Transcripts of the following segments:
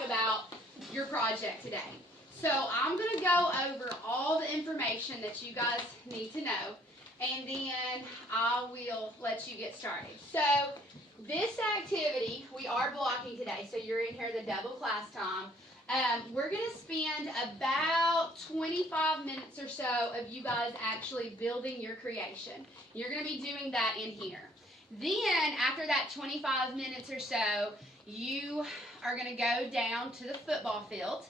talk about your project today. So I'm going to go over all the information that you guys need to know, and then I will let you get started. So this activity we are blocking today, so you're in here the double class time. We're going to spend about 25 minutes or so of you guys actually building your creation. You're going to be doing that in here. Then, after that 25 minutes or so, you are going to go down to the football field,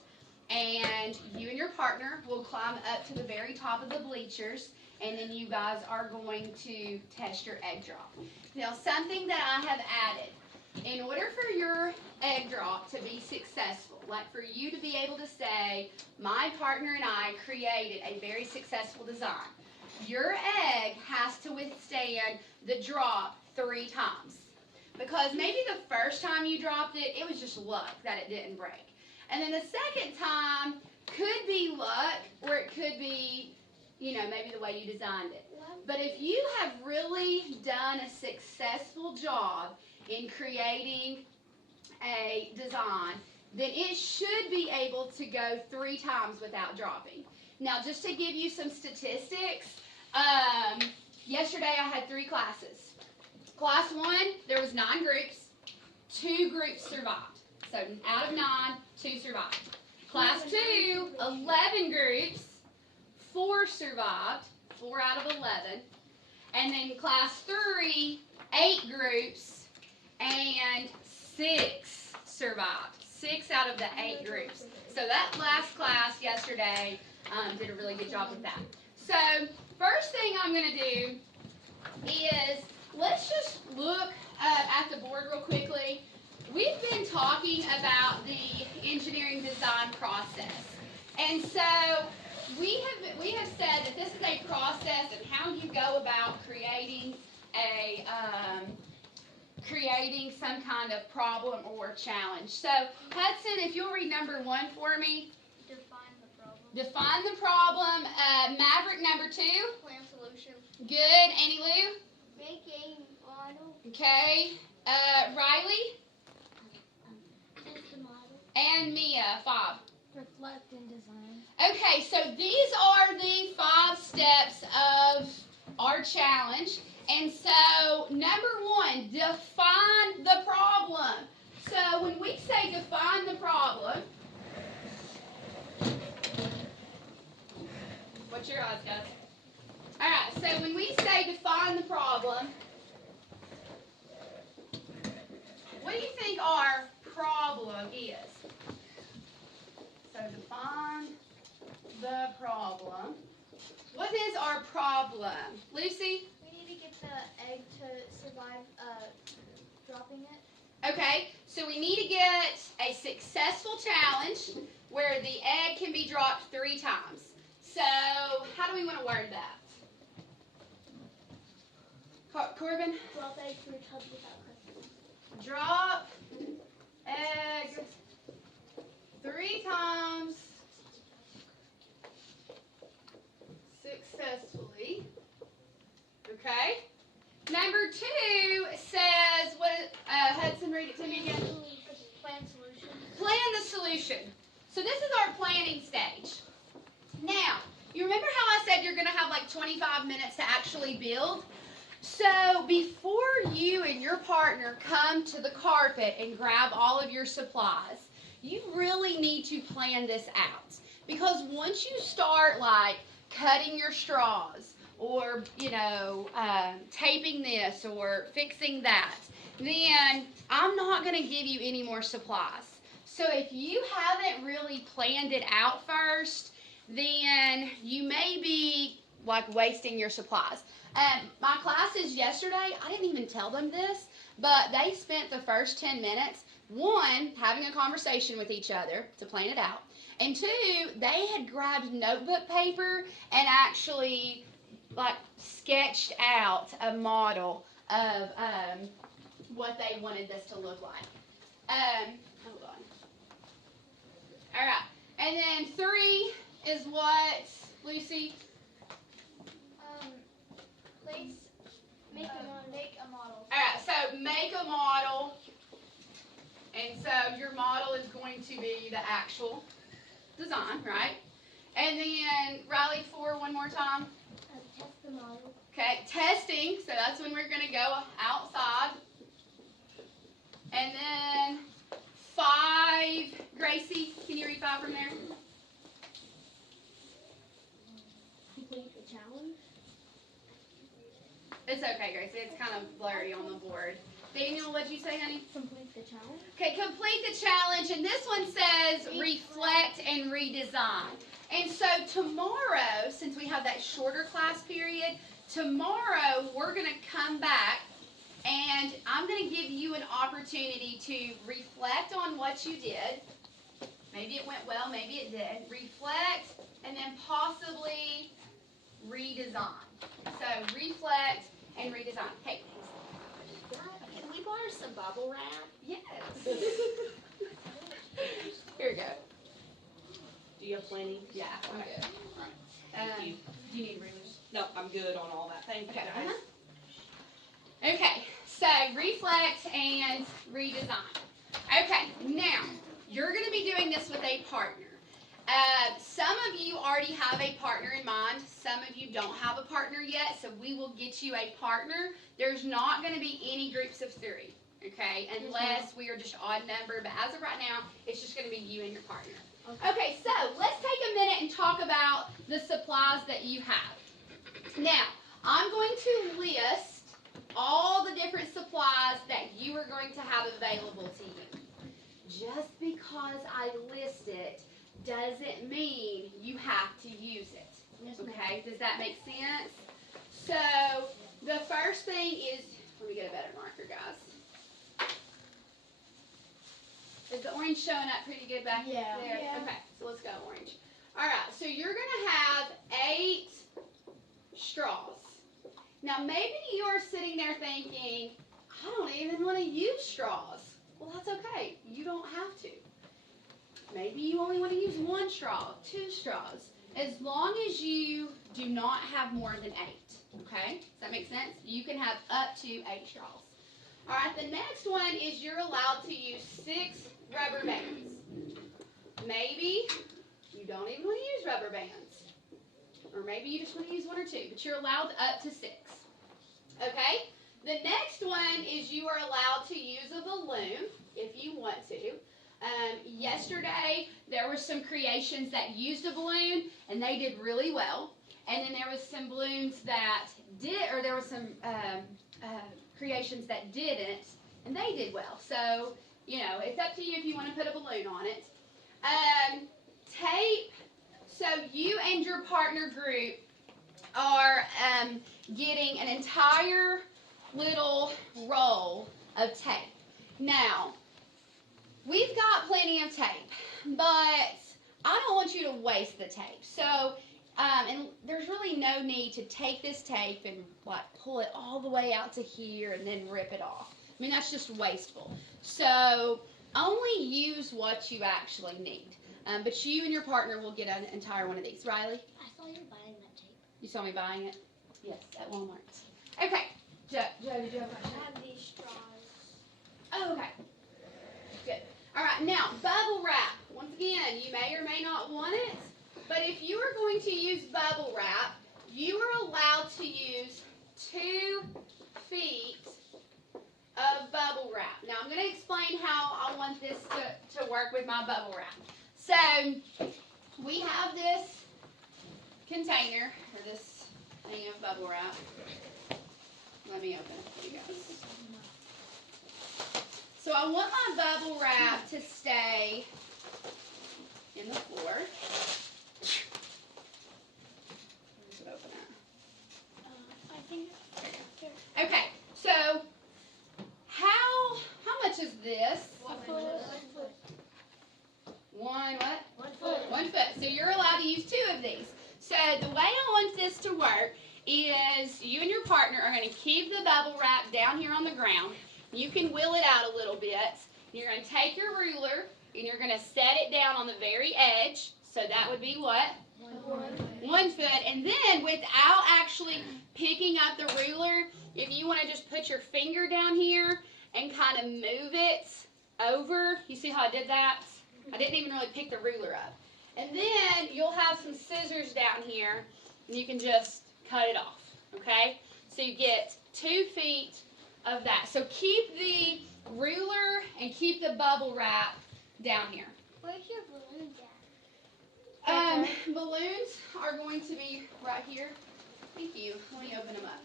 and you and your partner will climb up to the very top of the bleachers, and then you guys are going to test your egg drop. Now, something that I have added, in order for your egg drop to be successful, like for you to be able to say, my partner and I created a very successful design, your egg has to withstand the drop 3 times. Because maybe the first time you dropped it, it was just luck that it didn't break. And then the second time could be luck, or it could be, maybe the way you designed it. But if you have really done a successful job in creating a design, then it should be able to go 3 times without dropping. Now, just to give you some statistics, yesterday I had 3 classes. Class 1, there was 9 groups. 2 groups survived. So out of 9, 2 survived. Class 2, 11 groups. 4 survived. 4 out of 11. And then class 3, 8 groups, and 6 survived. 6 out of the 8 groups. So that last class yesterday did a really good job with that. So first thing I'm going to do is, let's just look at the board real quickly. We've been talking about the engineering design process. And so we have said that this is a process of how you go about creating some kind of problem or challenge. So Hudson, if you'll read number 1 for me. Define the problem. Define the problem. Maverick, number 2. Plan solution. Good. Annie Lou? Make a model. Okay. Riley? Test the model. And Mia, 5. Reflect and design. Okay, so these are the 5 steps of our challenge. And so, number 1, define the problem. So, when we say define the problem, what's your odds, guys? All right, so when we say define the problem, what do you think our problem is? So define the problem. What is our problem? Lucy? We need to get the egg to survive dropping it. Okay, so we need to get a successful challenge where the egg can be dropped 3 times. So how do we want to word that? Corbin? Drop egg 3 times without cooking. Drop egg 3 times successfully. Okay. Number 2 says, Hudson, read it to me again. Plan solution. Plan the solution. So this is our planning stage. Now, you remember how I said you're going to have like 25 minutes to actually build? So before you and your partner come to the carpet and grab all of your supplies, you really need to plan this out. Because once you start like cutting your straws or, taping this or fixing that, then I'm not going to give you any more supplies. So if you haven't really planned it out first, then you may be like wasting your supplies. My classes yesterday, I didn't even tell them this, but they spent the first 10 minutes, 1, having a conversation with each other to plan it out, and 2, they had grabbed notebook paper and actually like sketched out a model of what they wanted this to look like. Hold on. All right, and then 3 is what, Lucy? Make a model. All right, so make a model, and so your model is going going to be the actual design, right? And then Riley, one more time. Test the model. Okay, testing. So that's when we're going to go outside. And then 5, Gracie, can you read 5 from there? Complete the challenge. It's okay, Gracie. It's kind of blurry on the board. Daniel, what'd you say, honey? Complete the challenge. Okay, complete the challenge. And this one says reflect and redesign. And so tomorrow, since we have that shorter class period, tomorrow we're going to come back and I'm going to give you an opportunity to reflect on what you did. Maybe it went well, maybe it did. Reflect and then possibly redesign. So reflect and redesign. Hey. Can we borrow some bubble wrap? Yes. Here we go. Do you have plenty? Yeah, I'm good. Thank you. Do you need rulers? No, I'm good on all that. Thank you, Okay. guys. Okay, so reflect and redesign. Okay, now you're going to be doing this with a partner. Some of you already have a partner in mind. Some of you don't have a partner yet, so we will get you a partner. There's not going to be any groups of 3, okay, unless we are just odd number. But as of right now, it's just going to be you and your partner. Okay, so let's take a minute and talk about the supplies that you have. Now, I'm going to list all the different supplies that you are going to have available to you. Just because I list it doesn't mean you have to use it. Okay, does that make sense? So, the first thing is, let me get a better marker, guys. Is the orange showing up pretty good back there? Yeah. Okay, so let's go orange. All right, so you're going to have 8 straws. Now, maybe you're sitting there thinking, I don't even want to use straws. Well, that's okay. You don't have to. Maybe you only want to use 1 straw, 2 straws, as long as you do not have more than 8. Okay? Does that make sense? You can have up to 8 straws. All right, the next one is you're allowed to use 6 rubber bands. Maybe you don't even want to use rubber bands. Or maybe you just want to use 1 or 2, but you're allowed up to 6. Okay? The next one is you are allowed to use a balloon if you want to. Yesterday, there were some creations that used a balloon, and they did really well. And then there was some balloons that did, or there were some creations that didn't, and they did well. So, you know, it's up to you if you want to put a balloon on it. Tape. So you and your partner group are getting an entire little roll of tape. Now, we've got plenty of tape, but I don't want you to waste the tape. So, and there's really no need to take this tape and like pull it all the way out to here and then rip it off. I mean, that's just wasteful. So, only use what you actually need. But you and your partner will get an entire one of these. Riley? I saw you buying that tape. You saw me buying it? Yes, at Walmart. Okay. Joe, did you have a question? I have these straws. Oh, okay. Good. All right, now, bubble wrap. Once again, you may or may not want it, but if you are going to use bubble wrap, you are allowed to use 2 feet of bubble wrap. Now, I'm going to explain how I want this to work with my bubble wrap. So, we have this container, or this thing of bubble wrap. Let me open it for you guys. So I want my bubble wrap to stay in the floor. Where's it open at? I think. Okay, so how much is this? 1 foot. 1 what? 1 foot. 1 foot. So you're allowed to use 2 of these. So the way I want this to work is you and your partner are going to keep the bubble wrap down here on the ground. You can wheel it out a little bit. You're going to take your ruler and you're going to set it down on the very edge. So that would be what? 1 foot. And then without actually picking up the ruler, if you want to just put your finger down here and kind of move it over. You see how I did that? I didn't even really pick the ruler up. And then you'll have some scissors down here, and you can just cut it off, okay? So you get 2 feet of that. So keep the ruler and keep the bubble wrap down here. Where's your balloons at? Balloons are going to be right here. Thank you. Let me open them up.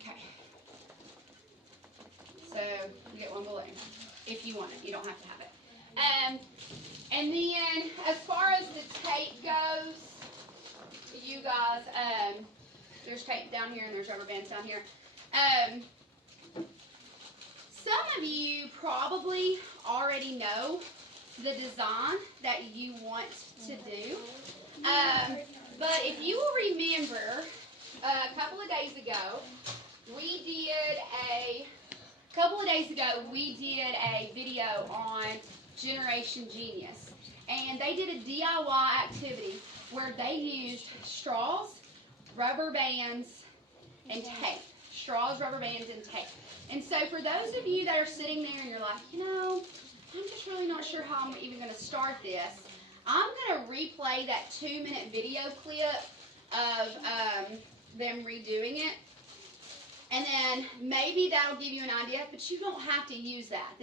Okay. So you get 1 balloon if you want it. You don't have to have it. And then as far as the tape goes, you guys, there's tape down here and there's rubber bands down here. Some of you probably already know the design that you want to do. But if you will remember, a couple of days ago, we did a video on Generation Genius. And they did a DIY activity where they used straws, rubber bands, and tape. Straws, rubber bands, and tape. And so for those of you that are sitting there and you're like, I'm just really not sure how I'm even going to start this, I'm going to replay that 2-minute video clip of them redoing it. And then maybe that'll give you an idea, but you don't have to use that.